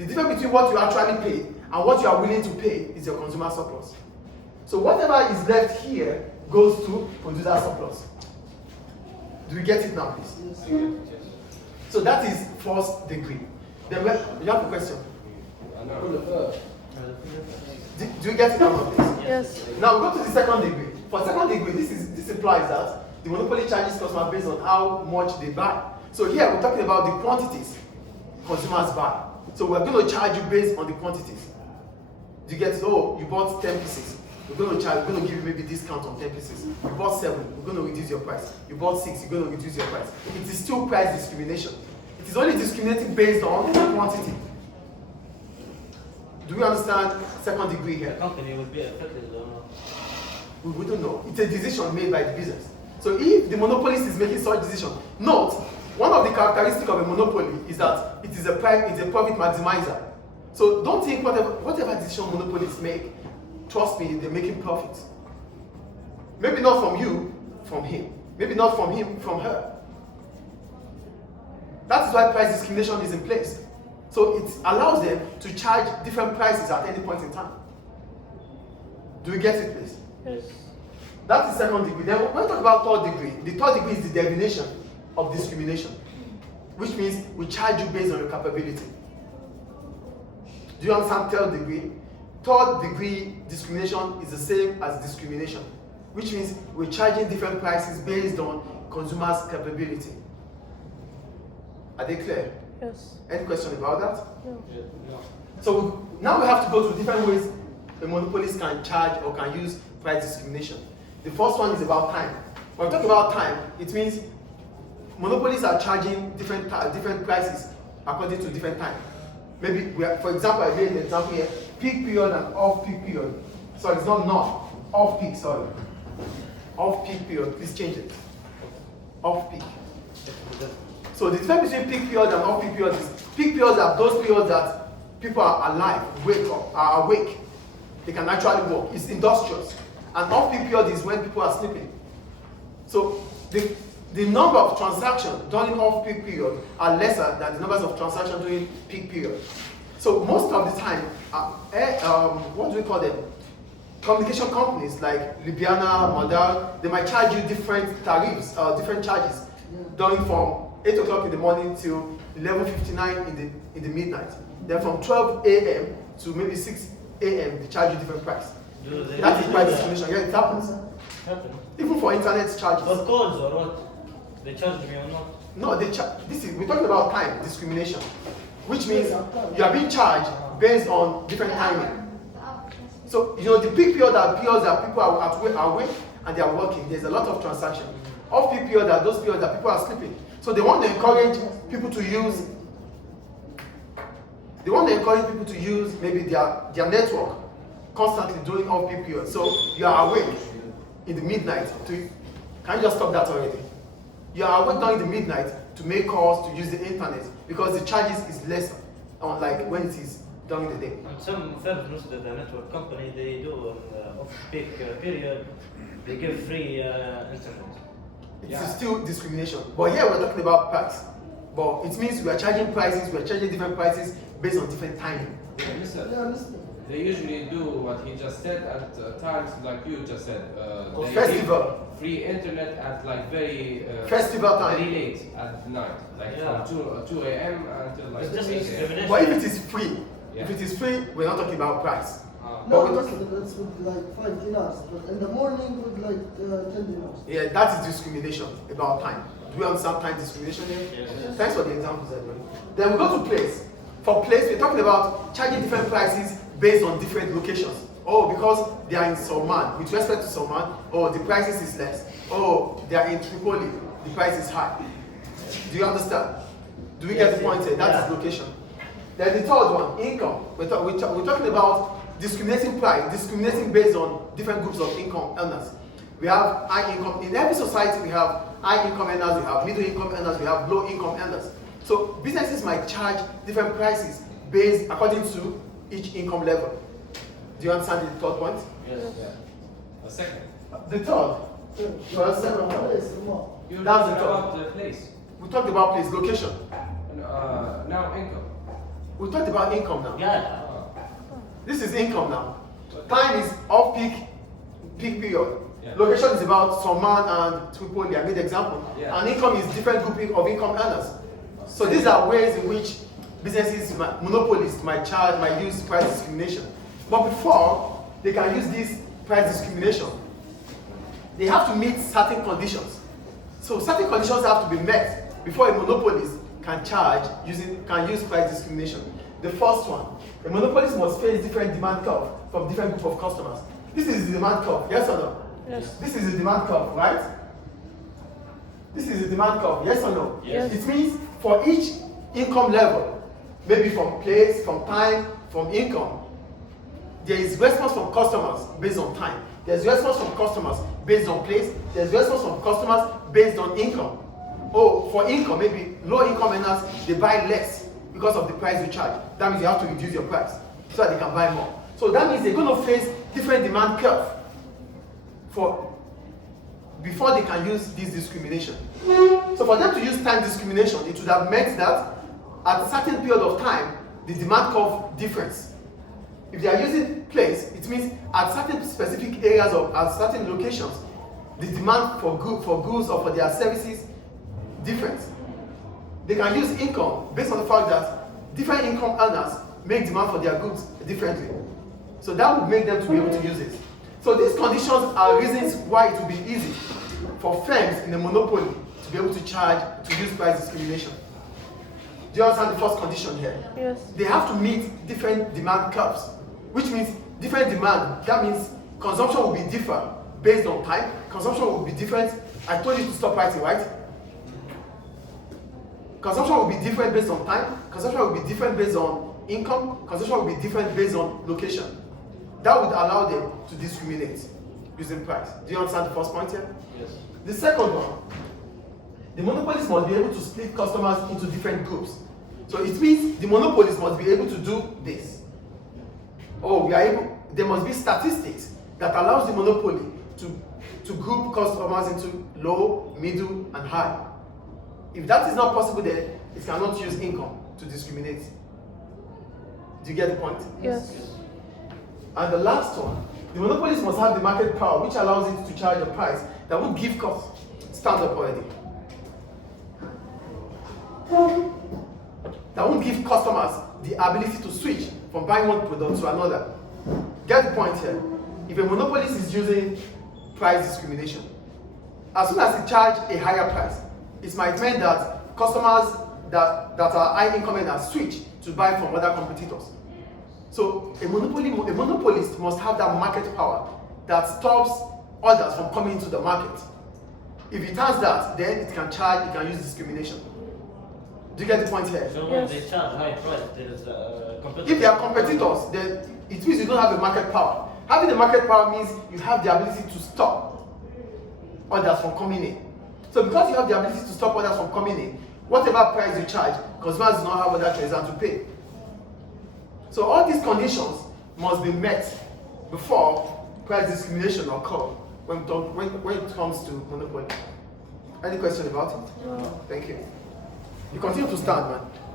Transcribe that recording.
The difference between what you actually pay and what you are willing to pay is your consumer surplus. So whatever is left here goes to producer surplus. Do we get it now, please? Yes. So that is first degree. Then you have a question? Do you get it now, please? Yes. Now we go to the second degree. For second degree, this implies that the monopoly charges customers based on how much they buy. So here we're talking about the quantities consumers buy. So we're going to charge you based on the quantities. Do you get it? Oh, you bought 10 pieces. We're going to give you maybe discount on 10 pieces. You bought 7, we're going to reduce your price. You bought 6, you're going to reduce your price. It is still price discrimination. It is only discriminating based on quantity. Do we understand second degree here? The company would be affected or not? We wouldn't know. It's a decision made by the business. So if the monopolist is making such decision, note, one of the characteristics of a monopoly is that it is a profit maximizer. So don't think whatever decision monopolists make, trust me, they're making profit. Maybe not from you, from him. Maybe not from him, from her. That is why price discrimination is in place. So it allows them to charge different prices at any point in time. Do we get it, please? Yes. That's the second degree. Then when we talk about third degree, the third degree is the definition of discrimination, which means we charge you based on your capability. Do you understand third degree? Third degree discrimination is the same as discrimination, which means we're charging different prices based on consumers' capability. Are they clear? Yes. Any question about that? No. No. So now we have to go to different ways a monopolist can charge or can use price discrimination. The first one is about time. When we talk about time, it means monopolies are charging different prices according to different time. Maybe, for example, I gave an example here, peak period and off-peak period. Sorry, it's not off-peak, sorry. Off-peak period, please change it. Off-peak. So the difference between peak period and off-peak period is, peak periods are those periods that people are alive, are awake. They can actually work. It's industrious. And off-peak period is when people are sleeping. So the number of transactions during off-peak period are lesser than the numbers of transactions during peak period. So most of the time, what do we call them? Communication companies like Libiana, Modal, they might charge you different tariffs, different charges, during from 8 o'clock in the morning till 11:59 in the midnight. Then from 12 a.m. to maybe 6 a.m. they charge you different price. That is price discrimination. Yeah, it happens. Even for internet charges. For calls or what? They charge me or not? No, we're talking about time discrimination, which means you are being charged based on different timing. So the peak period are periods that people are awake and they are working. There's a lot of transaction. Off peak period are those periods that people are sleeping. So they want to encourage people to use. They want to encourage people to use maybe their network constantly during off peak period. So you are awake in the midnight. Can you just stop that already? You are awake during the midnight to make calls, to use the internet, because the charges is less, unlike when it is during the day. And some firms, the network company, they do off-peak period, they give free internet. It's still discrimination. But here we're talking about price. But it means we are charging prices, we are charging different prices based on different timing. They usually do what he just said at times like you just said. They Festival. give free internet at like very festival time. very late at night, like from 2 a.m. until like It's just 6 a.m. discrimination. But if it is free, Yeah. if it is free, we're not talking about price. No, that's with like 5 dinars, but in the morning with like 10 dinars. Yeah, that is discrimination about time. Do we understand time discrimination here? Yes. Thanks for the examples, everyone. Then we go to place. For place, we're talking about charging different prices based on different locations. Oh, because they are in Salman, with respect to Salman, the prices is less. Oh, they are in Tripoli, the price is high. Do you understand? Do we get the point here? That is location. Then the third one, income. We're talking about discriminating price, discriminating based on different groups of income earners. We have high income. In every society, we have high income earners, we have middle income earners, we have low income earners. So businesses might charge different prices based according to each income level. Do you understand the third point? Yes. Yeah. A second. The third. First, second. You're That's the talking third. about the place. We talked about place, location. Now income. We talked about income now. Yeah. This is income now. Time is off-peak, peak period. Yeah. Location is about some man and Tripoli. I made the example. Yeah. And income is different grouping of income earners. So these are ways in which businesses, monopolists might use price discrimination. But before they can use this price discrimination, they have to meet certain conditions. So certain conditions have to be met before a monopolist can use price discrimination. The first one, a monopolist must face different demand curve from different group of customers. This is the demand curve, yes or no? Yes. This is the demand curve, right? This is the demand curve, yes or no? Yes. It means for each income level, maybe from place, from time, from income, there is response from customers based on time. There's response from customers based on place. There's response from customers based on income. Oh, for income, maybe low income earners, they buy less because of the price you charge. That means you have to reduce your price so that they can buy more. So that means they're going to face different demand curve before they can use this discrimination. So for them to use time discrimination, it would have meant that at a certain period of time, the demand curve difference. If they are using place, it means at certain specific areas or at certain locations, the demand for goods or for their services different. They can use income based on the fact that different income earners make demand for their goods differently. So that would make them to be able to use it. So these conditions are reasons why it would be easy for firms in a monopoly to be able to use price discrimination. Do you understand the first condition here? Yes. They have to meet different demand curves, which means different demand. That means consumption will be different based on time. Consumption will be different. I told you to stop writing, right? Consumption will be different based on time. Consumption will be different based on income. Consumption will be different based on location. That would allow them to discriminate using price. Do you understand the first point here? Yes. The second one, the monopolist must be able to split customers into different groups. So it means the monopolist must be able to do this. There must be statistics that allows the monopoly to group customers into low, middle, and high. If that is not possible, then it cannot use income to discriminate. Do you get the point? Yes. And the last one, the monopolist must have the market power, which allows it to charge a price that would give cost. Stand up already. That won't give customers the ability to switch from buying one product to another. Get the point here. If a monopolist is using price discrimination, as soon as it charges a higher price, it might mean that customers that are high income earners switch to buy from other competitors. So a monopolist must have that market power that stops others from coming into the market. If it has that, then it can use discrimination. Do you get the point here? So when they charge high price, there is competitors. If they are competitors, then it means you don't have a market power. Having the market power means you have the ability to stop others from coming in. So because you have the ability to stop others from coming in, whatever price you charge, consumers do not have other choice than to pay. So all these conditions must be met before price discrimination occurs when it comes to monopoly. Any question about it? No. Thank you. You continue to stand, man.